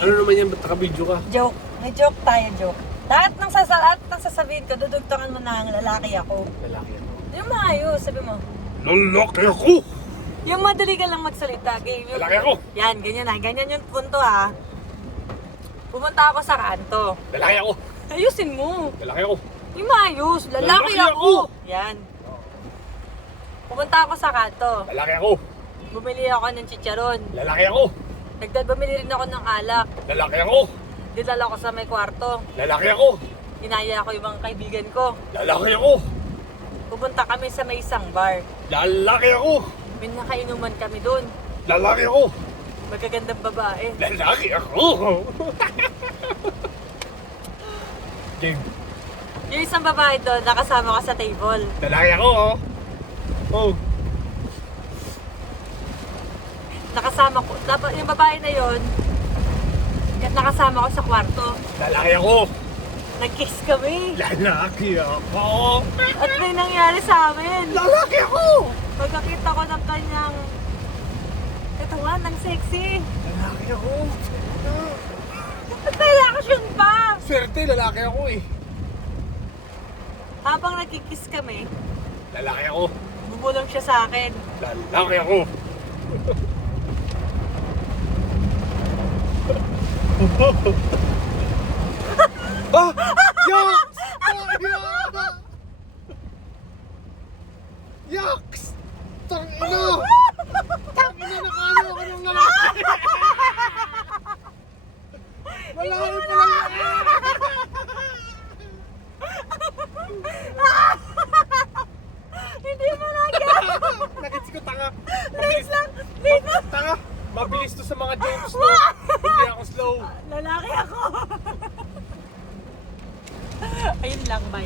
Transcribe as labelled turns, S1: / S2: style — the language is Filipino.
S1: Ano naman yan? Ba't nakabidyo ka?
S2: Joke. May joke tayo, joke. Lahat ng, sasa lahat ng sasabihin ko, dudugtungan mo na ang lalaki ako.
S1: Lalaki ako.
S2: Yung maayos, sabi mo.
S1: Lalaki ako!
S2: Yung madali ka lang magsalita, game. Yung,
S1: Lalaki ako!
S2: Yan, ganyan na. Ganyan yung punto ha. Pumunta ako sa kanto.
S1: Lalaki ako!
S2: Ayusin mo.
S1: Lalaki ako!
S2: Yung maayos. Lalaki,
S1: Lalaki
S2: ako.
S1: ako.
S2: Yan. Pumunta ako sa kanto.
S1: Lalaki ako!
S2: Bumili ako ng chicharon.
S1: Lalaki ako!
S2: Nagdad bumili rin ako ng alak.
S1: Lalaki ako!
S2: Dinala ko sa may kwarto.
S1: Lalaki ako!
S2: Inaya ko yung mga kaibigan ko.
S1: Lalaki ako!
S2: Pupunta kami sa may isang bar.
S1: Lalaki ako!
S2: May nakainuman kami doon.
S1: Lalaki ako!
S2: Magagandang babae.
S1: Lalaki ako! Game.
S2: Yung isang babae doon, nakasama ka sa table.
S1: Lalaki ako, oh. Oh.
S2: Nakasama ko. Dapat yung babae na yon, nakasama ko sa kwarto.
S1: Lalaki ako!
S2: Nag-kiss kami.
S1: Lalaki ako!
S2: At may nangyari sa amin.
S1: Lalaki ako!
S2: Pagkakita ko ng kanyang katawan, ang sexy.
S1: Lalaki ako!
S2: At may reaction pa.
S1: Swerte, lalaki ako eh.
S2: Habang nagkikiss kami,
S1: Lalaki ako!
S2: bumulong siya sa akin.
S1: Lalaki ako! ah! Yaks! Ah, Yaks! Tangina! Tangina nakano ako ng lalaki! Lalaki pala yan!
S2: Hindi mo nagya.
S1: Nagits ko tanga!
S2: Wait
S1: Mabilis
S2: lang. Wait lang.
S1: Tanga! Mabilis to sa mga jokes no? Ako slow!
S2: Lalaki ako. Ayun lang, bye.